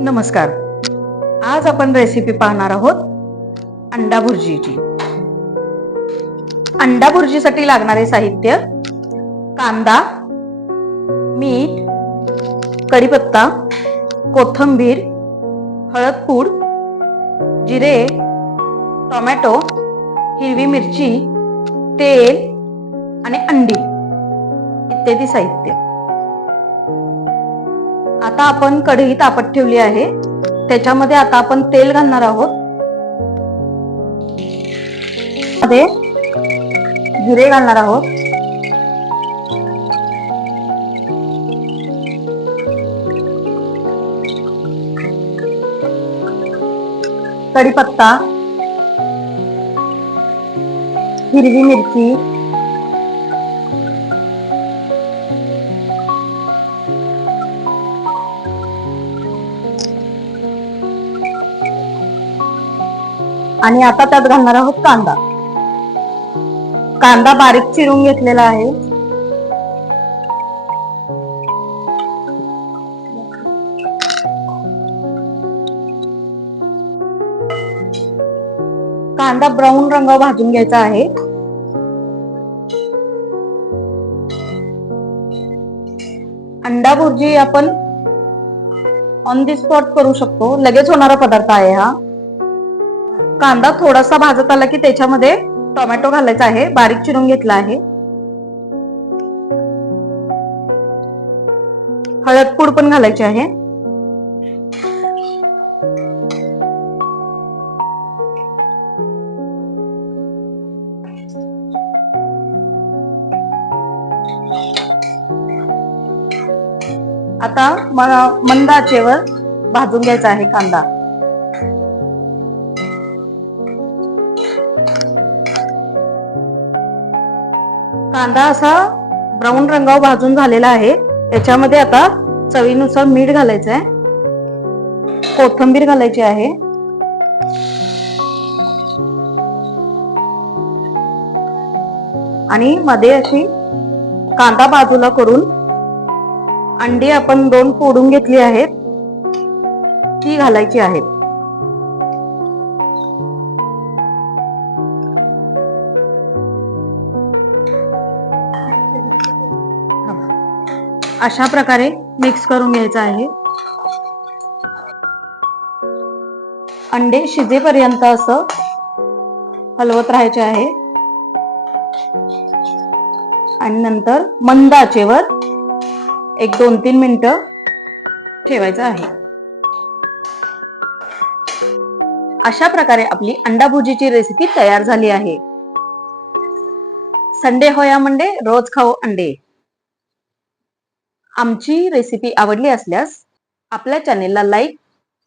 नमस्कार. आज आपण रेसिपी पाहणार आहोत अंडा भुर्जीची. अंडा भुर्जीसाठी लागणारे साहित्य: कांदा, मीठ, कढीपत्ता, कोथिंबीर, हळद पूड, जिरे, टोमॅटो, हिरवी मिरची, तेल आणि अंडी इत्यादी साहित्य. आता आपण कढई तापत ठेवली आहे. त्याच्यामध्ये आता आपण तेल घालणार आहोत. मध्ये जिरे घालणार आहोत. कढीपत्ता, हिरवी मिरची, आणि आता त्यात घालणार आहोत कांदा. कांदा बारीक चिरून घेतलेला आहे. कांदा ब्राऊन रंगावर भाजून घ्यायचा आहे. अंडा भुर्जी आपण ऑन दी स्पॉट करू शकतो. लगेच होणारा पदार्थ आहे हा. कांदा थोडासा भाजत आला की त्याच्यामध्ये टोमॅटो घालायचा आहे, बारीक चिरून घेतला आहे. हळद पूड पण घालायची आहे. आता मंद आचेवर भाजून घ्यायचा आहे कांदा. कांदा असा ब्राऊन रंगावर भाजून झालेला आहे. याच्यामध्ये आता चवीनुसार मीठ घालायचं आहे. कोथिंबीर घालायची आहे. आणि मध्ये अशी कांदा बाजूला करून अंडी आपण 2 फोडून घेतली आहेत, ती घालायची आहेत. अशा प्रकारे मिक्स करून घ्यायचं आहे. अंडे शिजेपर्यंत असं हलवत राहायचे आहे आणि नंतर मंद आचेवर 1-2-3 मिनिटं ठेवायचं आहे. अशा प्रकारे आपली अंडा भुर्जीची रेसिपी तयार झाली आहे. संडे हो या मंडे, रोज खाओ अंडे. आमची रेसिपी आवडली असल्यास आपल्या चॅनेलला लाईक,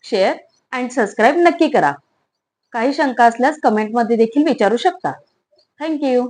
शेअर आणि सबस्क्राईब नक्की करा. काही शंका असल्यास कमेंटमध्ये देखील विचारू शकता. थँक्यू.